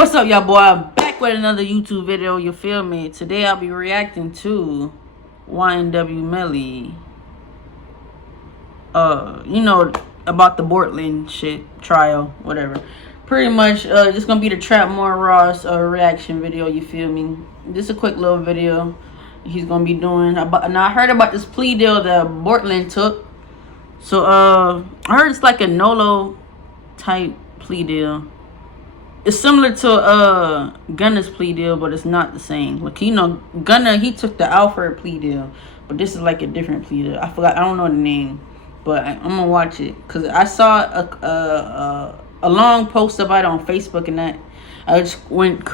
What's up, y'all boy? I'm back with another YouTube video, you feel me? Today I'll be reacting to YNW Melly. You know, about the Portland shit, trial, whatever. Pretty much, this gonna be the Trapmore Ross reaction video, you feel me? Just a quick little video he's gonna be doing. Now, I heard about this plea deal that Portland took. So, I heard it's like a NOLO type plea deal. It's similar to Gunna's plea deal, but it's not the same. Like, you know, Gunna, he took the Alfred plea deal, but this is like a different plea deal. I don't know the name, but I'm gonna watch it because I saw a long post about it on Facebook, and that I just went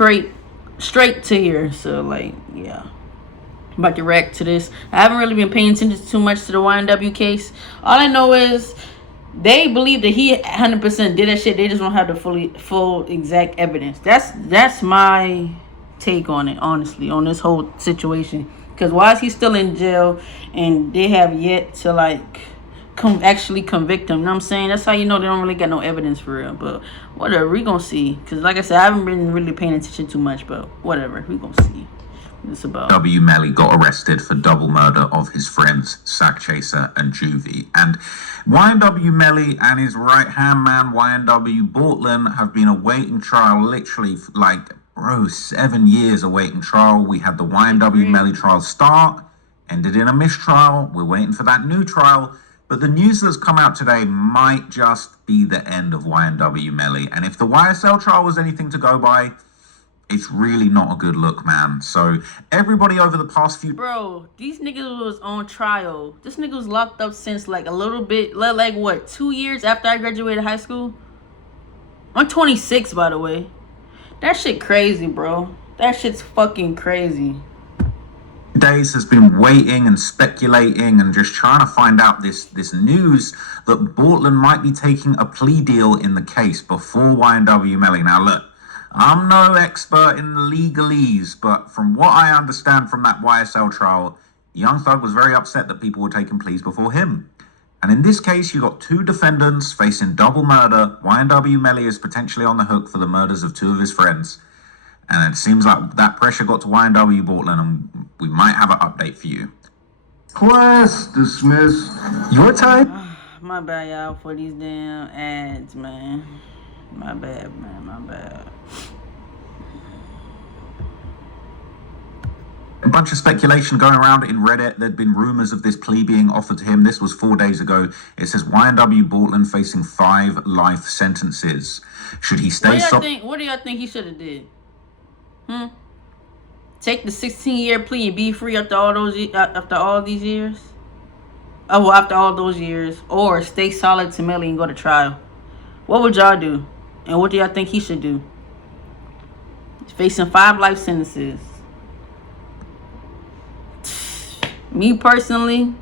straight to here. So like, yeah, I'm about to react to this. I haven't really been paying attention too much to the YNW case. All I know is they believe that he 100% did that shit. They just don't have the full exact evidence. That's my take on it, honestly, on this whole situation. Because why is he still in jail and they have yet to like actually convict him? You know what I'm saying? That's how you know they don't really got no evidence for real. But whatever, we gonna see. Because like I said, I haven't been really paying attention too much. But whatever, we gonna see. It's about YNW Melly got arrested for double murder of his friends Sack Chaser and Juvie, and YNW Melly and his right hand man YNW Portland have been awaiting trial literally like 7 years awaiting trial. We had the YNW Melly trial start, ended in a mistrial. We're waiting for that new trial, but the news that's come out today might just be the end of YNW Melly. And if the YSL trial was anything to go by, it's really not a good look, man. So everybody over the past few... Bro, these niggas was on trial. This nigga was locked up since like a little bit, like what, 2 years after I graduated high school? I'm 26, by the way. That shit crazy, bro. That shit's fucking crazy. Days has been waiting and speculating and just trying to find out this news that Portland might be taking a plea deal in the case before YNW Melly. Now look, I'm no expert in legalese, but from what I understand from that YSL trial, Young Thug was very upset that people were taking pleas before him. And in this case, you got two defendants facing double murder. YNW Melly is potentially on the hook for the murders of two of his friends. And it seems like that pressure got to YNW Portland, and we might have an update for you. Class dismissed. Your time? My bad, y'all, for these damn ads, man. My bad, man. My bad. A bunch of speculation going around in Reddit. There'd been rumors of this plea being offered to him. This was 4 days ago. It says YNW Portland facing 5 life sentences. Should he stay? What do y'all think he should have did? Take the 16-year plea and be free after all these years? Oh, well, after all those years, or stay solid to Melly and go to trial. What would y'all do? And what do y'all think he should do? He's facing 5 life sentences. Me personally,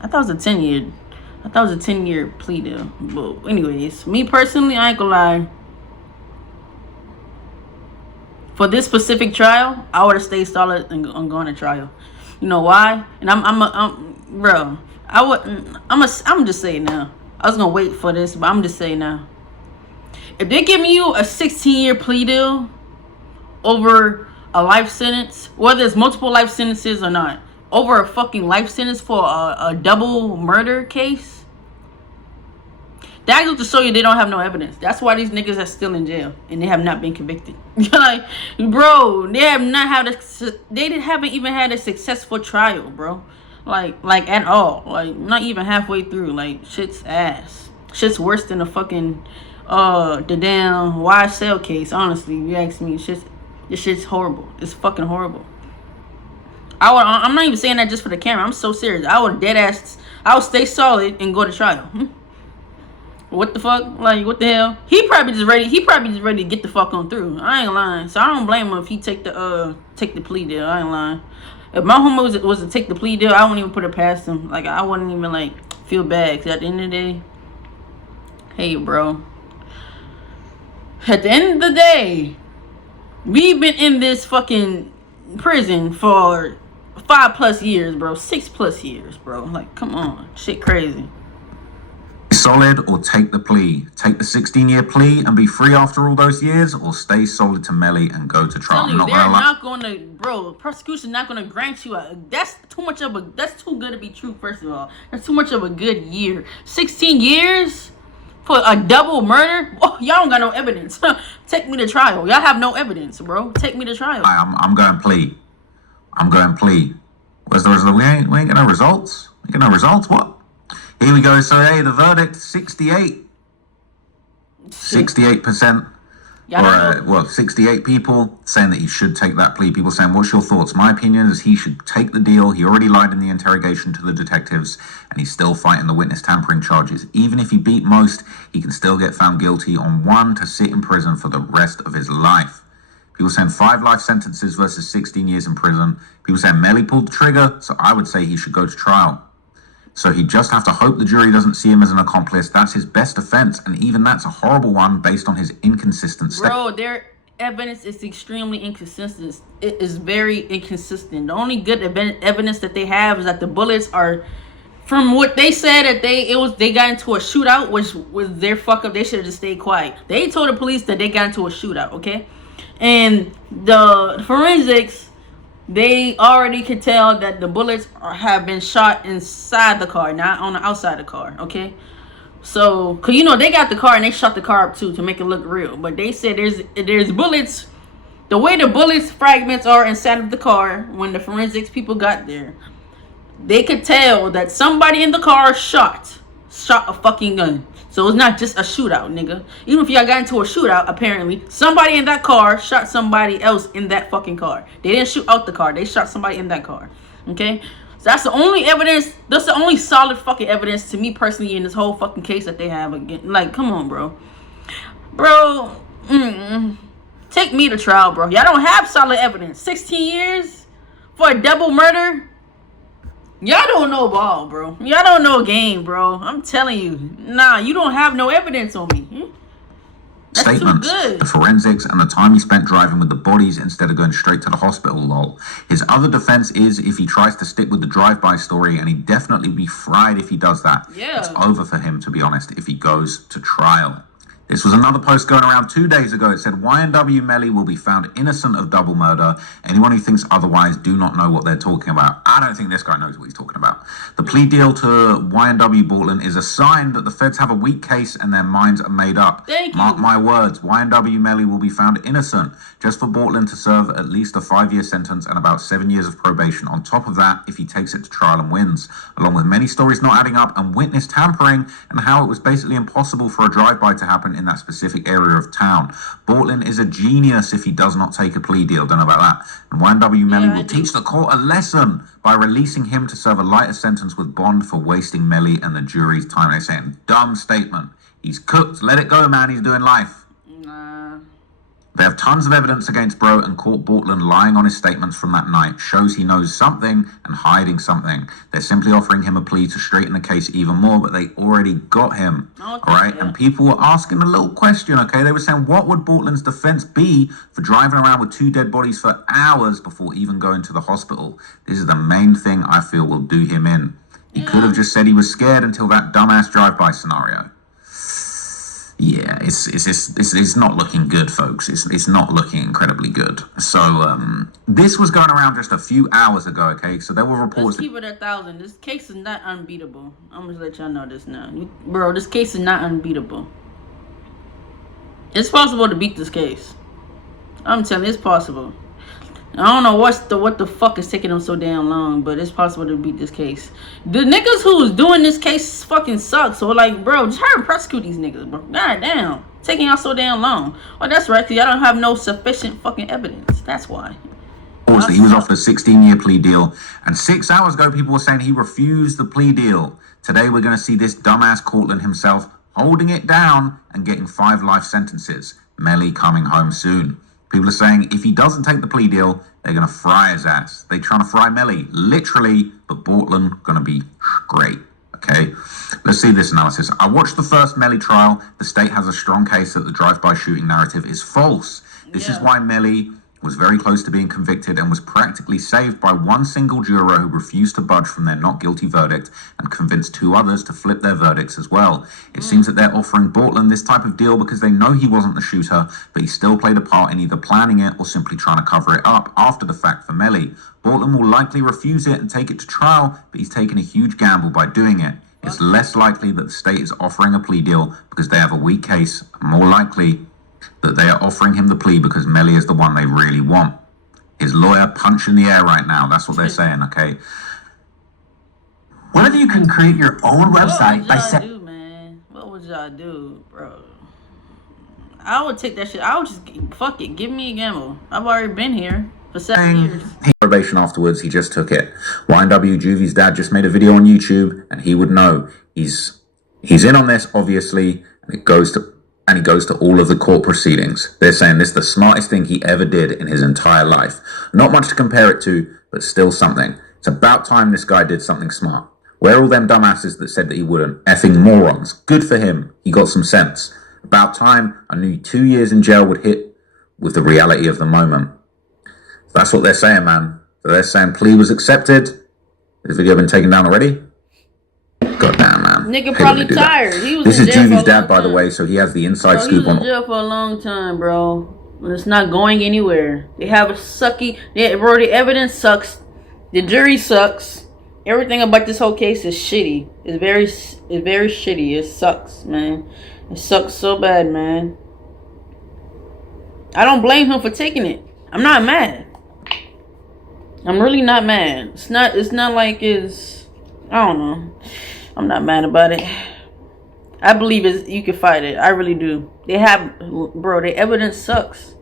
I thought it was a 10-year. I thought it was a 10-year plea deal. But anyways, me personally, I ain't gonna lie. For this specific trial, I would have stayed solid and gone to trial. You know why? And bro, I'm just saying now. I was gonna wait for this, but I'm just saying now. If they give you a 16-year plea deal over a life sentence, whether it's multiple life sentences or not, over a fucking life sentence for a double murder case, that goes to show you they don't have no evidence. That's why these niggas are still in jail and they have not been convicted. Like, bro, they haven't even had a successful trial, bro. Like at all. Like, not even halfway through. Like, shit's ass. Shit's worse than the fucking the damn YSL case. Honestly, if you ask me, this shit's horrible. It's fucking horrible. I'm not even saying that just for the camera. I'm so serious. I would stay solid and go to trial. What the fuck? Like, what the hell? He probably just ready to get the fuck on through. I ain't lying. So I don't blame him if he take the plea deal. I ain't lying. If my homie was to take the plea deal, I wouldn't even put it past him. Like, I wouldn't even like feel bad. Cause at the end of the day, hey, bro. At the end of the day, we've been in this fucking prison for 5+ years, bro. 6+ years, bro. Like, come on. Shit crazy. solid or take the plea? Take the 16-year plea and be free after all those years, or stay solid to Melly and go to trial? They're not going to, bro. Prosecution not going to grant you that's too good to be true. First of all, that's too much of a good year. 16 years for a double murder. Oh, y'all don't got no evidence. Take me to trial. Y'all have no evidence, bro. Take me to trial. I'm going plea. I'm going plea. Where's the result? We ain't got no results. We got no results. What? Here we go. So, hey, the verdict, 68%. 68 people saying that he should take that plea. People saying, what's your thoughts? My opinion is he should take the deal. He already lied in the interrogation to the detectives, and he's still fighting the witness tampering charges. Even if he beat most, he can still get found guilty on one to sit in prison for the rest of his life. People saying 5 life sentences versus 16 years in prison. People saying Melly pulled the trigger, so I would say he should go to trial. So he'd just have to hope the jury doesn't see him as an accomplice. That's his best defense, and even that's a horrible one based on his inconsistent Bro, their evidence is extremely inconsistent. It is very inconsistent. The only good evidence that they have is that the bullets are, from what they said, that they got into a shootout, which was their fuck up. They should have just stayed quiet. They told the police that they got into a shootout, okay? And the forensics, they already could tell that the bullets have been shot inside the car, not on the outside of the car, okay? So, because, they got the car and they shot the car up, too, to make it look real. But they said there's bullets. The way the bullets fragments are inside of the car, when the forensics people got there, they could tell that somebody in the car shot a fucking gun. So it's not just a shootout, nigga. Even if y'all got into a shootout, apparently, somebody in that car shot somebody else in that fucking car. They didn't shoot out the car. They shot somebody in that car. Okay? So that's the only evidence. That's the only solid fucking evidence to me personally in this whole fucking case that they have again. Like, come on, bro. Bro, take me to trial, bro. Y'all don't have solid evidence. 16 years for a double murder? Y'all don't know ball, bro. Y'all don't know game, bro. I'm telling you. Nah, you don't have no evidence on me. That's statements, too good. The forensics, and the time he spent driving with the bodies instead of going straight to the hospital, lol. His other defense is if he tries to stick with the drive-by story, and he'd definitely be fried if he does that. Yeah. It's over for him, to be honest, if he goes to trial. This was another post going around 2 days ago. It said, YNW Melly will be found innocent of double murder. Anyone who thinks otherwise do not know what they're talking about. I don't think this guy knows what he's talking about. The plea deal to YNW Portland is a sign that the feds have a weak case and their minds are made up. Thank you. Mark my words, YNW Melly will be found innocent, just for Portland to serve at least a 5-year sentence and about 7 years of probation. On top of that, if he takes it to trial and wins, along with many stories not adding up and witness tampering and how it was basically impossible for a drive-by to happen in that specific area of town. Portland is a genius if he does not take a plea deal. Don't know about that. And YNW Melly will teach the court a lesson by releasing him to serve a lighter sentence with bond for wasting Melly and the jury's time. They're saying, dumb statement. He's cooked. Let it go, man. He's doing life. They have tons of evidence against Bro, and caught Portland lying on his statements from that night. Shows he knows something and hiding something. They're simply offering him a plea to straighten the case even more, but they already got him. All right? Yeah. And people were asking a little question, okay? They were saying, what would Portland's defense be for driving around with 2 dead bodies for hours before even going to the hospital? This is the main thing I feel will do him in. He could have just said he was scared until that dumbass drive-by scenario. Yeah, it's not looking good, folks. It's not looking incredibly good. So this was going around just a few hours ago, okay? So there were reports. Let's keep it 1,000. This case is not unbeatable. I'm gonna let y'all know this now, bro. This case is not unbeatable. It's possible to beat this case. I'm telling you, it's possible. I don't know what the fuck is taking them so damn long, but it's possible to beat this case. The niggas who's doing this case fucking suck. So like, bro, just hurry and prosecute these niggas, bro. God damn, taking y'all so damn long. Well, that's right, cause y'all don't have no sufficient fucking evidence. That's why. He was offered a 16-year plea deal, and 6 hours ago, people were saying he refused the plea deal. Today, we're going to see this dumbass Cortland himself holding it down and getting 5 life sentences. Melly coming home soon. People are saying if he doesn't take the plea deal, they're going to fry his ass. They're trying to fry Melly, literally, but Portland going to be great, okay? Let's see this analysis. I watched the first Melly trial. The state has a strong case that the drive-by shooting narrative is false. This is why Melly was very close to being convicted and was practically saved by one single juror who refused to budge from their not guilty verdict and convinced 2 others to flip their verdicts as well. It seems that they're offering Bortland this type of deal because they know he wasn't the shooter, but he still played a part in either planning it or simply trying to cover it up after the fact for Melly. Bortland will likely refuse it and take it to trial, but he's taken a huge gamble by doing it. It's less likely that the state is offering a plea deal because they have a weak case, and more likely that they are offering him the plea because Melly is the one they really want. His lawyer punch in the air right now. That's what they're saying, okay? Whether you can create your own website by What would y'all do, man? What would y'all do, bro? I would take that shit. I would just, fuck it, give me a gamble. I've already been here for 7 years. Probation afterwards, he just took it. YNW Juvie's dad just made a video on YouTube, and he would know. He's in on this, obviously, and he goes to all of the court proceedings. They're saying this is the smartest thing he ever did in his entire life. Not much to compare it to, but still something. It's about time this guy did something smart. Where are all them dumbasses that said that he wouldn't? Effing morons. Good for him. He got some sense. About time. I knew 2 years in jail would hit with the reality of the moment. That's what they're saying, man. So they're saying plea was accepted. This video been taken down already? Goddamn, man. Nigga probably tired. This is Juvie's dad, by the way, so he has the inside scoop on. He was in jail for a long time, bro. It's not going anywhere. They have a sucky. Bro, the evidence sucks. The jury sucks. Everything about this whole case is shitty. It's very shitty. It sucks, man. It sucks so bad, man. I don't blame him for taking it. I'm not mad. I'm really not mad. It's not like it's, I don't know. I'm not mad about it. I believe you can fight it. I really do. They have, bro, the evidence sucks.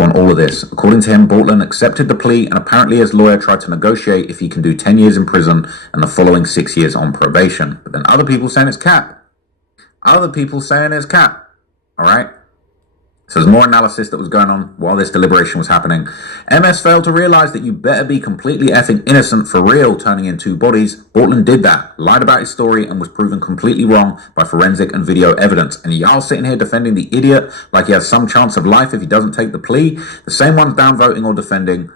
On all of this, according to him, Bortland accepted the plea, and apparently his lawyer tried to negotiate if he can do 10 years in prison and the following 6 years on probation. But then other people saying it's cap. All right? So there's more analysis that was going on while this deliberation was happening. MS failed to realize that you better be completely effing innocent for real turning in 2 bodies. Bortland did that, lied about his story, and was proven completely wrong by forensic and video evidence. And y'all sitting here defending the idiot like he has some chance of life if he doesn't take the plea. The same ones downvoting or defending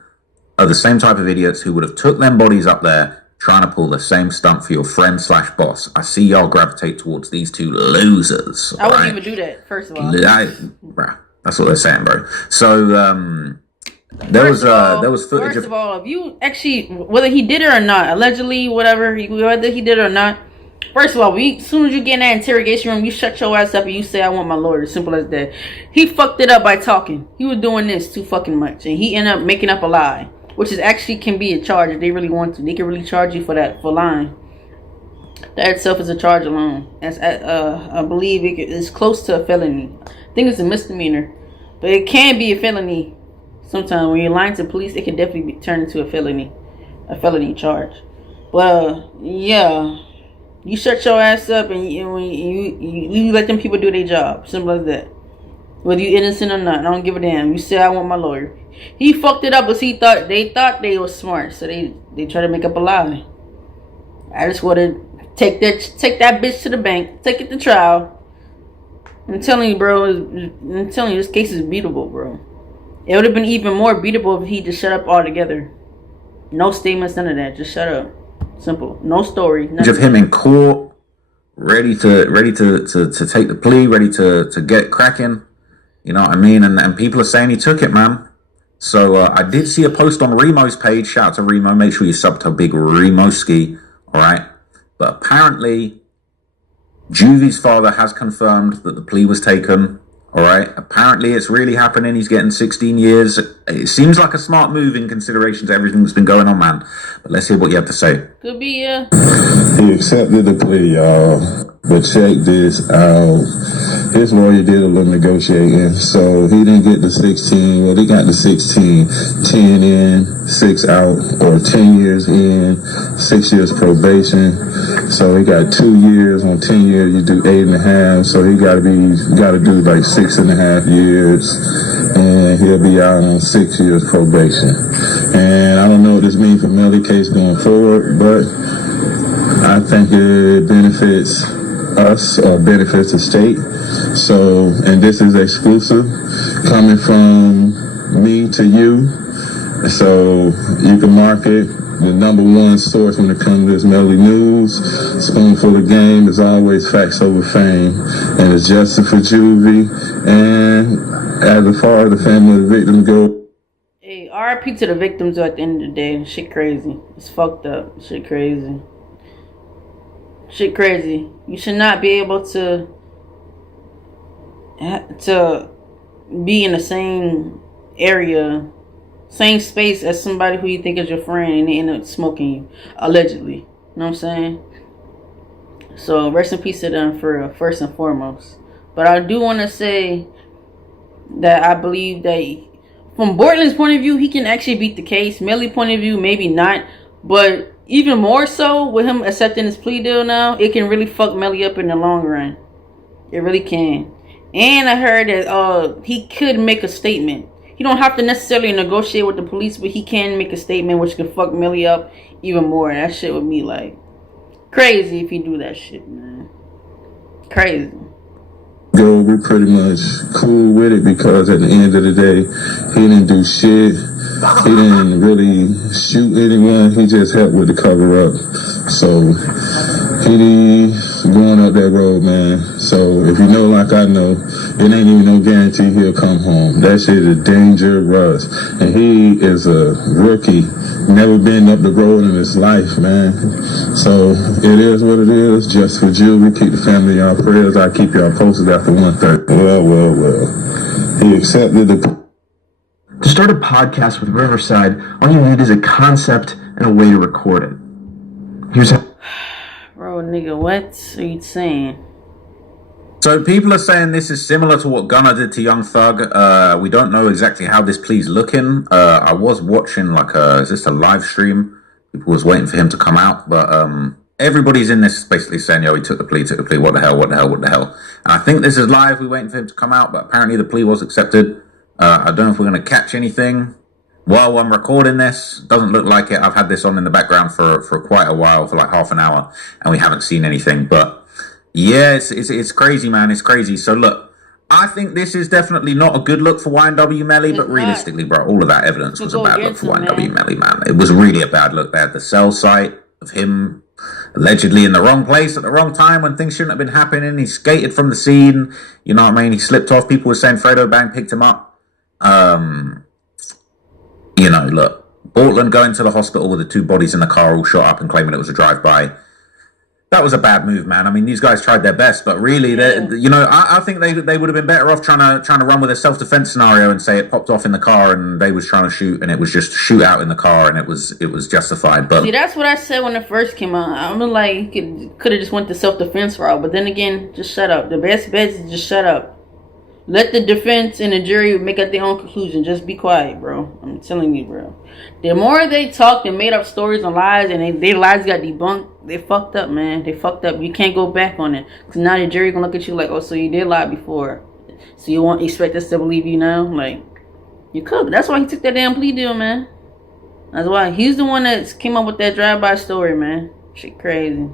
are the same type of idiots who would have took them bodies up there trying to pull the same stunt for your friend / boss. I see y'all gravitate towards these 2 losers. I wouldn't even do that, first of all. Bruh. That's what they're saying, bro. So there was footage. First of all, if you actually, whether he did it or not, allegedly, whether he did it or not. First of all, as soon as you get in that interrogation room, you shut your ass up and you say, "I want my lawyer." Simple as that. He fucked it up by talking. He was doing this too fucking much, and he ended up making up a lie, which is actually can be a charge if they really want to. They can really charge you for that, for lying. That itself is a charge alone. As I believe it's close to a felony. I think it's a misdemeanor, but it can be a felony. Sometimes when you're lying to police, it can definitely be turned into a felony charge. Well, yeah, you shut your ass up and you let them people do their job. Simple as that. Whether you innocent or not, I don't give a damn. You say I want my lawyer. He fucked it up because they thought they were smart, so they try to make up a lie. I just want to take that bitch to the bank, take it to trial. I'm telling you, bro. I'm telling you, this case is beatable, bro. It would have been even more beatable if he just shut up altogether. No statements, none of that. Just shut up. Simple. No story. Nothing. Of him in court, ready to take the plea, ready to get cracking. You know what I mean? And people are saying he took it, man. So I did see a post on Remo's page. Shout out to Remo. Make sure you sub to Big Remoski. All right. But apparently, Juvie's father has confirmed that the plea was taken. All right. Apparently, it's really happening. He's getting 16 years. It seems like a smart move in consideration to everything that's been going on, man. But let's hear what you have to say. Could be, yeah. He accepted the plea, y'all. But check this out. His lawyer did a little negotiating, so he didn't get the 16. Well, they got the 16. 10 in, 6 out, or 10 years in, 6 years probation. So he got 2 years. On 10 years, you do 8.5. So he got to do like 6.5 years, and he'll be out on 6 years probation. And I don't know what this means for Melly case going forward, but I think it benefits us or benefits the state. So, and this is exclusive coming from me to you. So you can mark it. The #1 source when it comes to this Melly news. Spoonful of Game is always facts over fame. And it's justice for Juvie. And as far as the family of the victim go. Hey, RIP to the victims at the end of the day. Shit crazy. It's fucked up. Shit crazy. Shit crazy. You should not be able to be in the same area, same space as somebody who you think is your friend, and they end up smoking you, allegedly. You know what I'm saying? So rest in peace to them for first and foremost. But I do want to say that I believe that from Bortland's point of view, he can actually beat the case. Melly's point of view, maybe not. But even more so, with him accepting his plea deal now, it can really fuck Melly up in the long run. It really can. And I heard that he could make a statement. He don't have to necessarily negotiate with the police, but he can make a statement which could fuck Melly up even more. That shit would be like crazy if he do that shit, man. Crazy. Go, we're pretty much cool with it because at the end of the day, he didn't do shit. He didn't really shoot anyone. He just helped with the cover up. So he going up that road, man. So if you know like I know, it ain't even no guarantee he'll come home. That shit is dangerous. And he is a rookie. Never been up the road in his life, man. So it is what it is. Just for Juvie, keep the family in y'all prayers. I keep y'all posted after 1:30. Well. He accepted the... To start a podcast with Riverside, all you need is a concept and a way to record it. Here's how... Bro, nigga, what are you saying? So people are saying this is similar to what Gunna did to Young Thug. We don't know exactly how this plea's looking. I was watching is this a live stream? People was waiting for him to come out, but everybody's in this basically saying, yo, he took the plea, what the hell? And I think this is live, we're waiting for him to come out, but apparently the plea was accepted. I don't know if we're going to catch anything while I'm recording this. Doesn't look like it. I've had this on in the background for quite a while, for like half an hour, and we haven't seen anything. But yeah, it's crazy, man. It's crazy. So look, I think this is definitely not a good look for YNW Melly, but realistically, bro, all of that evidence was a bad look for YNW Melly, man. It was really a bad look. They had the cell site of him allegedly in the wrong place at the wrong time when things shouldn't have been happening. He skated from the scene. You know what I mean? He slipped off. People were saying Fredo Bang picked him up. Look, Portland going to the hospital with the 2 bodies in the car all shot up and claiming it was a drive-by. That was a bad move, man. I mean, these guys tried their best, but really, I think they would have been better off trying to run with a self-defense scenario and say it popped off in the car and they was trying to shoot and it was just shoot out in the car and it was justified. But see, that's what I said when it first came out. I'm like, could have just went the self-defense route, but then again, just shut up. The best bet is just shut up. Let the defense and the jury make up their own conclusion. Just be quiet, bro. I'm telling you, bro. The more they talked and made up stories and lies, and their lies got debunked, they fucked up, man. They fucked up. You can't go back on it. Because now the jury gonna look at you like, oh, so you did lie before. So you won't expect us to believe you now? Like, you could. That's why he took that damn plea deal, man. That's why. He's the one that came up with that drive-by story, man. Shit crazy.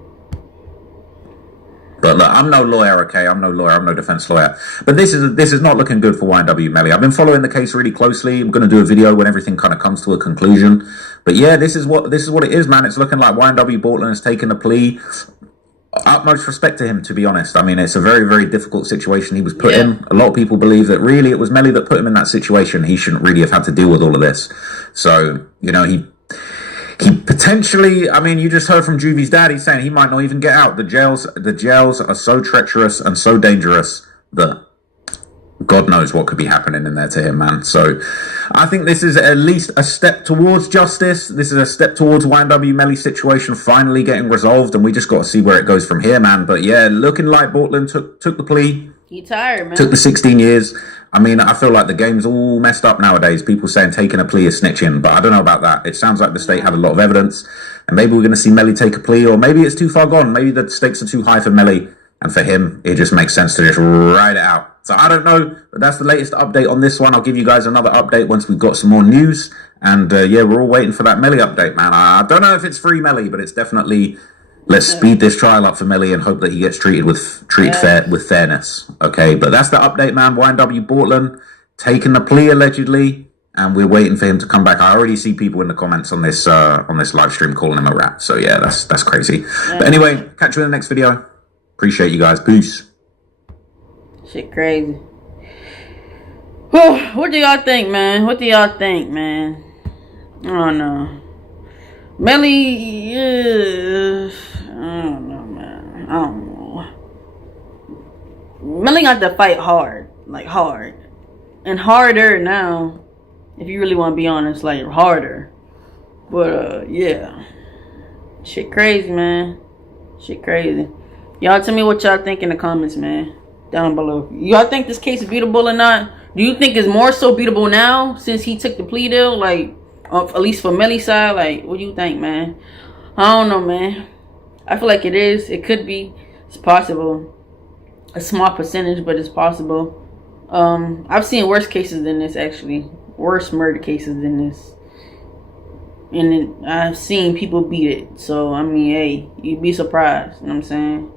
But look, I'm no lawyer, okay? I'm no defense lawyer. But this is not looking good for YNW Melly. I've been following the case really closely. I'm going to do a video when everything kind of comes to a conclusion. But yeah, this is what it is, man. It's looking like YNW Portland has taken the plea. Utmost respect to him, to be honest. I mean, it's a very, very difficult situation he was put in. A lot of people believe that really it was Melly that put him in that situation. He shouldn't really have had to deal with all of this. So, he potentially, I mean, you just heard from Juvie's dad. He's saying he might not even get out. The jails are so treacherous and so dangerous that God knows what could be happening in there to him, man. So I think this is at least a step towards justice. This is a step towards YNW Melly's situation finally getting resolved, and we just got to see where it goes from here, man. But yeah, looking like Portland took the plea. He tired, man. Took the 16 years. I mean, I feel like the game's all messed up nowadays. People saying taking a plea is snitching, but I don't know about that. It sounds like the state had a lot of evidence, and maybe we're going to see Melly take a plea, or maybe it's too far gone. Maybe the stakes are too high for Melly, and for him, it just makes sense to just ride it out. So I don't know, but that's the latest update on this one. I'll give you guys another update once we've got some more news, and yeah, we're all waiting for that Melly update, man. I don't know if it's free Melly, but it's definitely... Let's speed this trial up for Melly and hope that he gets treated with fairness. Okay, but that's the update, man. YNW Portland taking the plea allegedly. and we're waiting for him to come back. I already see people in the comments on this live stream calling him a rat. So yeah, that's crazy. Yeah. But anyway, catch you in the next video. Appreciate you guys. Peace. Shit crazy. What do y'all think, man? What do y'all think, man? I don't know. Melly, I don't know, man. I don't know. Melly got to fight hard, like hard, and harder now. If you really want to be honest, like harder. But yeah, shit crazy, man. Shit crazy. Y'all tell me what y'all think in the comments, man. Down below. Y'all think this case is beatable or not? Do you think it's more so beatable now since he took the plea deal? Like, at least for Melly's side, like, what do you think, man? I don't know, man. I feel like it is. It could be. It's possible. A small percentage, but it's possible. I've seen worse cases than this, actually. Worse murder cases than this. And I've seen people beat it. So, I mean, hey, you'd be surprised. You know what I'm saying?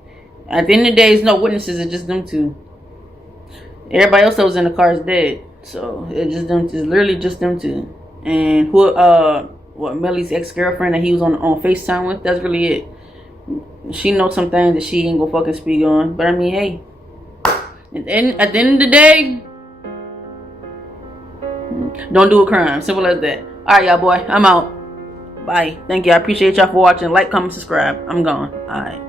At the end of the day, there's no witnesses. It's just them two. Everybody else that was in the car is dead. So, it's just them. It's literally just them two. And Melly's ex-girlfriend that he was on FaceTime with, that's really it. She knows some things that she ain't gonna fucking speak on. But I mean, hey. At the end of the day, don't do a crime. Simple as that. Alright, y'all boy. I'm out. Bye. Thank you. I appreciate y'all for watching. Like, comment, subscribe. I'm gone. Alright.